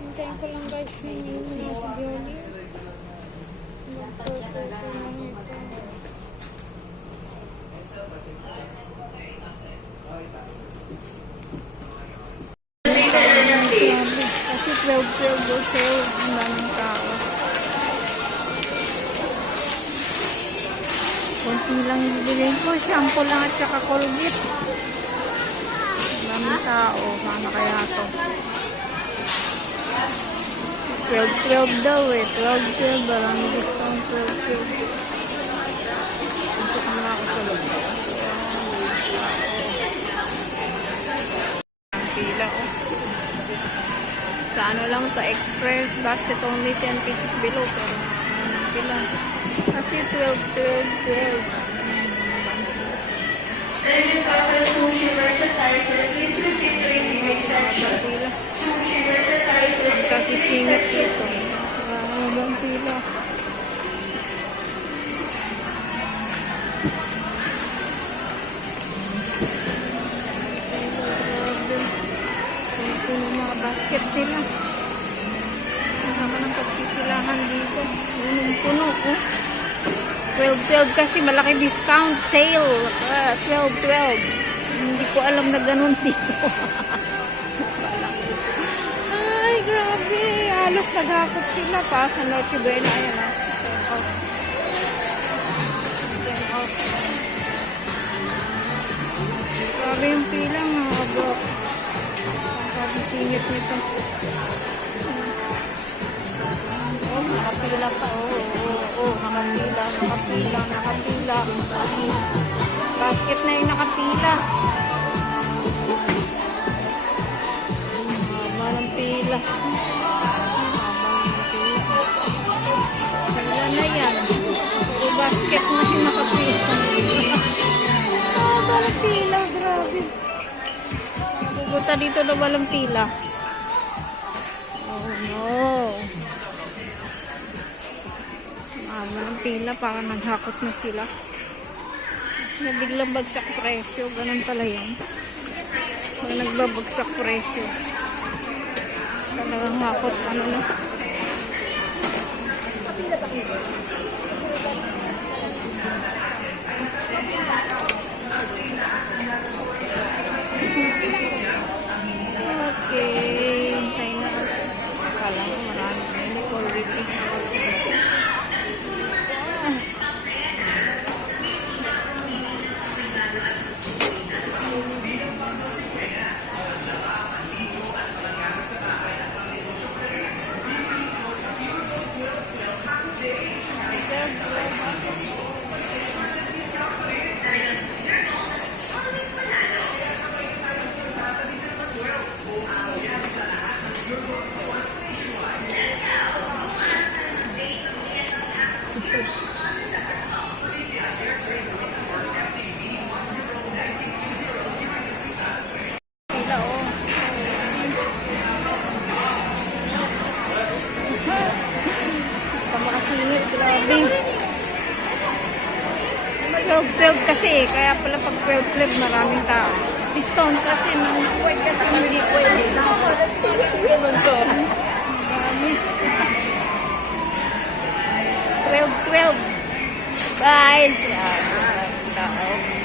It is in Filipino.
Hintayin ko lang guys yung nasa Bioli. Kasi 12 daw sale. Ang daming tao. Kunti lang bibiliin ko. Shampoo lang at saka Colgate. Ang daming tao. Paano kaya to? 12 daw eh. 12. Maraming discount. 12. Pasok na ako sa loob. Ang pila oh. Sa ano lang sa Express basket only 10 pesos below. Pero ang pila. Kasi 12. Sushi Versatizer, please receive the receiving section. Sushi Versatizer, Kasi singit ito. Ang pila. Ito yung mga basket nila. Ang naman ang pagpipilahan dito. Punong-puno. 12 kasi malaki discount sale. 12. Hindi ko alam na ganun dito. Ay, grabe. Halos naghakot sila pa sa Norte Buena. Ayan ah. 10 off. 10 off. Grabe yung pila mga bro. Ang sabi singit nito. Oh, nakapila pa. Oh, nakapila. Basket na yung nakapila. Habang pila. Wala na yan. Puro basket na yung nakapila. Habang pila, grabe. Pupunta dito na walang pila. Oh no. Walang pila, parang naghakot na sila. Nabiglang bagsak presyo, ganun pala yun. Kung nagbabagsak presyo, talagang hakot, ano na. Okay, hintay na. Akala mo marami na yun, quality. Grabe. 12 kasi kaya pala pag 12 maraming tao. Discount kasi nang hindi pwede. 12. Bye. Tao.